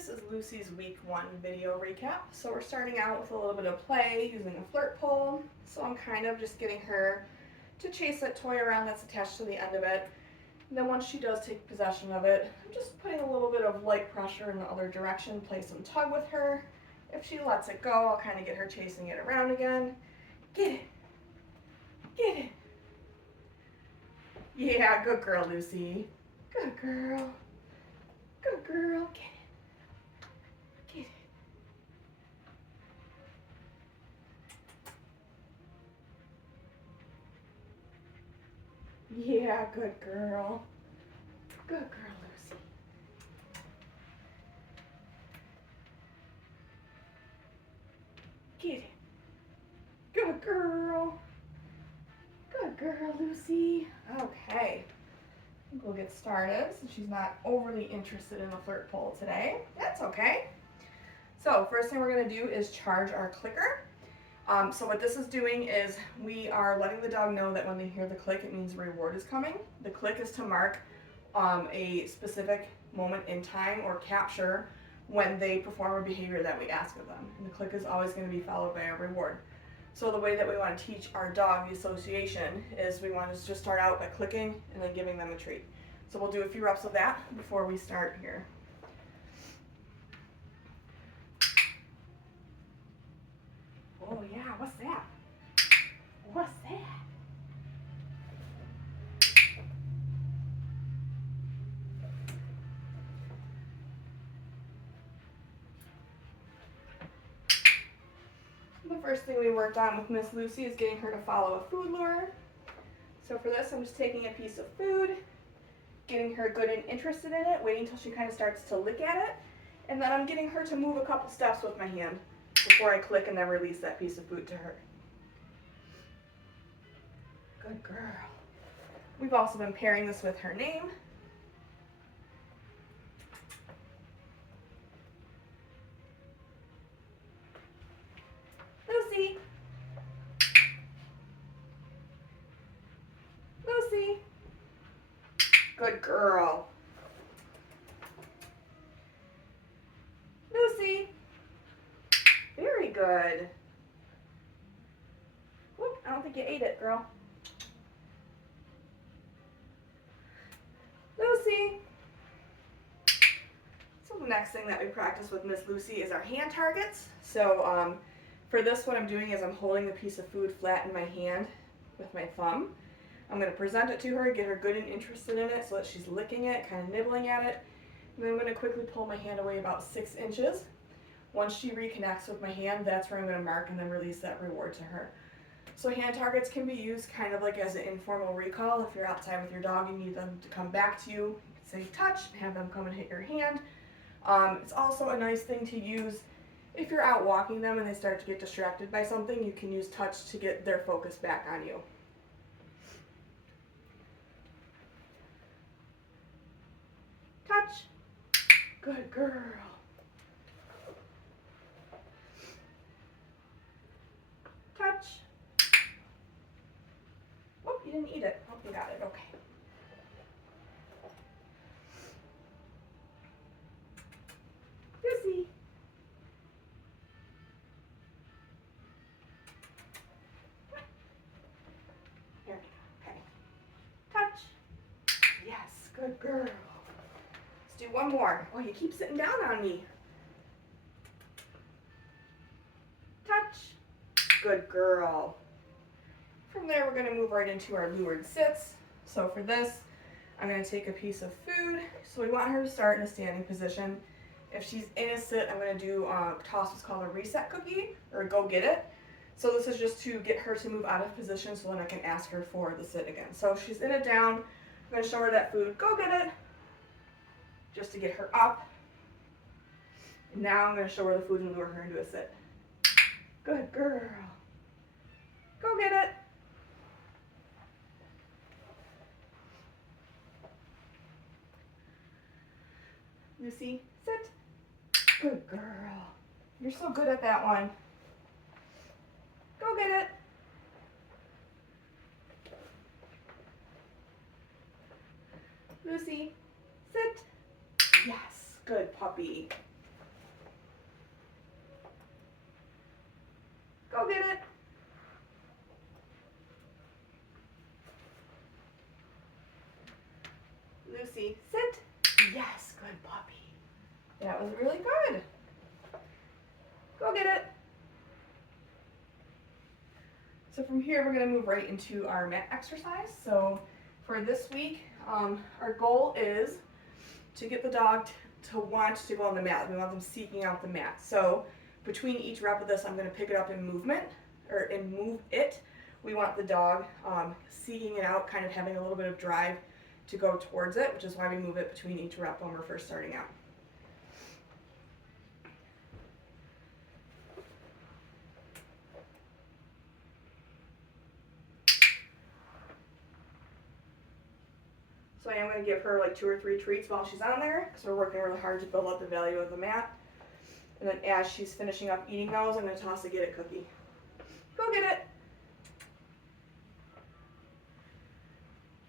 This is Lucy's week 1 video recap. So we're starting out with a little bit of play using a flirt pole. So I'm kind of just getting her to chase that toy around that's attached to the end of it. And then once she does take possession of it, I'm just putting a little bit of light pressure in the other direction, play some tug with her. If she lets it go, I'll kind of get her chasing it around again. Get it. Get it. Yeah, good girl, Lucy. Good girl. Good girl. Get it. Get it. Yeah, good girl. Good girl, Lucy. Get it. Good girl. Good girl, Lucy. Okay. I think we'll get started since she's not overly interested in the flirt pole today. That's okay. So first thing we're going to do is charge our clicker. So what this is doing is we are letting the dog know that when they hear the click, it means a reward is coming. The click is to mark a specific moment in time or capture when they perform a behavior that we ask of them. And the click is always going to be followed by a reward. So the way that we want to teach our dog the association is we want to just start out by clicking and then giving them a treat. So we'll do a few reps of that before we start here. Oh yeah, what's that? What's that? The first thing we worked on with Miss Lucy is getting her to follow a food lure. So for this, I'm just taking a piece of food, getting her good and interested in it, waiting until she kind of starts to lick at it, and then I'm getting her to move a couple steps with my hand before I click and then release that piece of food to her. Good girl. We've also been pairing this with her name. Lucy. Lucy. Good girl. Lucy. Very good. Whoop, I don't think you ate it, girl. Lucy. So the next thing that we practice with Miss Lucy is our hand targets. So for this, what I'm doing is I'm holding the piece of food flat in my hand with my thumb. I'm going to present it to her, get her good and interested in it so that she's licking it, kind of nibbling at it. And then I'm going to quickly pull my hand away about 6 inches. Once she reconnects with my hand, that's where I'm going to mark and then release that reward to her. So hand targets can be used kind of like as an informal recall. If you're outside with your dog and you need them to come back to you, you can say touch and have them come and hit your hand. It's also a nice thing to use if you're out walking them and they start to get distracted by something. You can use touch to get their focus back on you. Touch. Good girl. Touch. Oh, you didn't eat it. Oh, you got it. Okay. Lucy. There we go. Okay. Touch. Yes, good girl. Let's do one more. Oh, you keep sitting down on me. Touch. Good girl. From there, we're going to move right into our lured sits. So for this, I'm going to take a piece of food. So we want her to start in a standing position. If she's in a sit, I'm going to do toss what's called a reset cookie, or go get it. So this is just to get her to move out of position so then I can ask her for the sit again. So if she's in it down, I'm going to show her that food, go get it, just to get her up. And now I'm going to show her the food and lure her into a sit. Good girl. Go get it. Lucy, sit. Good girl. You're so good at that one. Go get it. Lucy, sit. Yes, good puppy. Go get it. Lucy, sit. Yes, good puppy. That was really good. Go get it. So from here, we're going to move right into our mat exercise. So for this week, our goal is to get the dog to want to go on the mat. We want them seeking out the mat. So between each rep of this, I'm going to pick it up in movement, or in move it. We want the dog seeking it out, kind of having a little bit of drive to go towards it, which is why we move it between each rep when we're first starting out. So I am going to give her like 2 or 3 treats while she's on there, because we're working really hard to build up the value of the mat. And then as she's finishing up eating those, I'm going to toss a get it cookie. Go get it.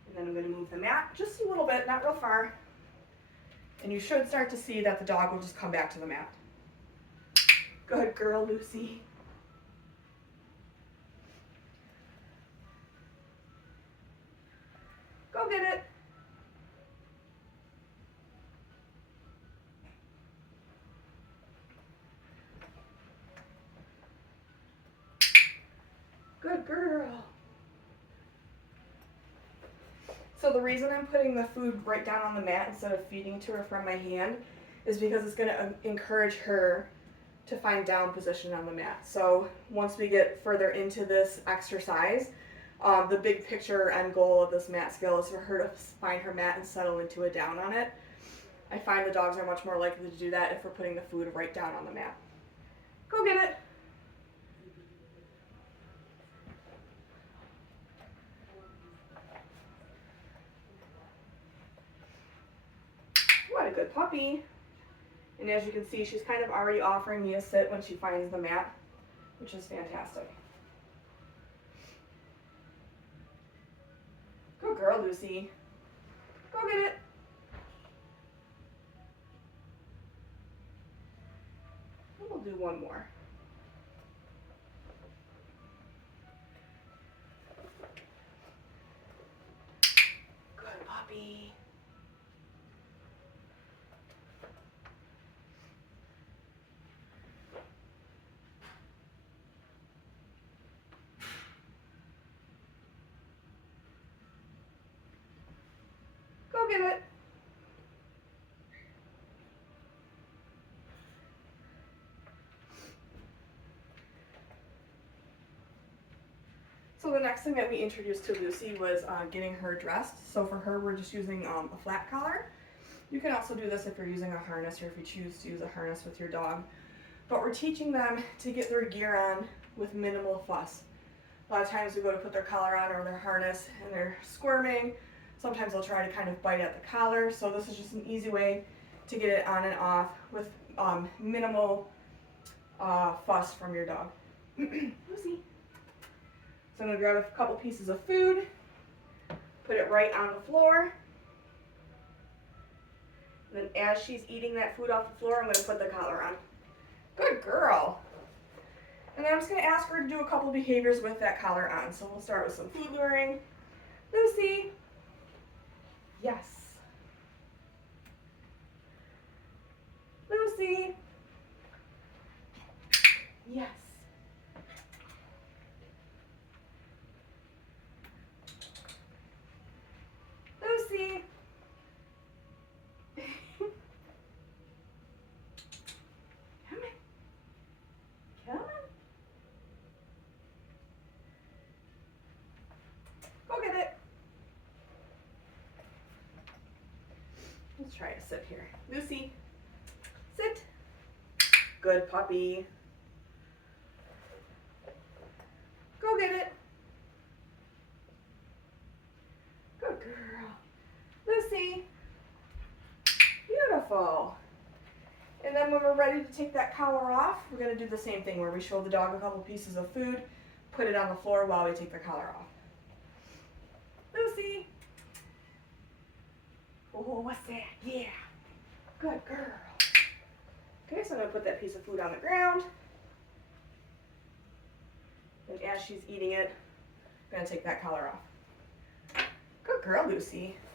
And then I'm going to move the mat just a little bit, not real far. And you should start to see that the dog will just come back to the mat. Good girl, Lucy. Go get it. Good girl. So the reason I'm putting the food right down on the mat instead of feeding it to her from my hand is because it's going to encourage her to find down position on the mat. So once we get further into this exercise, the big picture end goal of this mat skill is for her to find her mat and settle into a down on it. I find the dogs are much more likely to do that if we're putting the food right down on the mat. Go get it. What a good puppy. And as you can see, she's kind of already offering me a sit when she finds the mat, which is fantastic. Good girl, Lucy. Go get it. And we'll do one more. Good puppy. Go get it. So the next thing that we introduced to Lucy was getting her dressed. So for her, we're just using a flat collar. You can also do this if you're using a harness or if you choose to use a harness with your dog. But we're teaching them to get their gear on with minimal fuss. A lot of times we go to put their collar on or their harness and they're squirming. Sometimes they'll try to kind of bite at the collar. So this is just an easy way to get it on and off with minimal fuss from your dog. Lucy. So I'm going to grab a couple pieces of food, put it right on the floor. And then as she's eating that food off the floor, I'm going to put the collar on. Good girl. And then I'm just going to ask her to do a couple behaviors with that collar on. So we'll start with some food luring. Lucy. Yes. Lucy. Yes. Lucy. Come on. Come on. Go get it. Let's try to sit here. Lucy, sit. Good puppy. Go get it. Good girl. Lucy. Beautiful. And then when we're ready to take that collar off, we're going to do the same thing where we show the dog a couple pieces of food, put it on the floor while we take the collar off. Lucy. Oh, what's that? Yeah. Good girl. Okay, so I'm going to put that piece of food on the ground. And as she's eating it, I'm gonna take that collar off. Good girl, Lucy.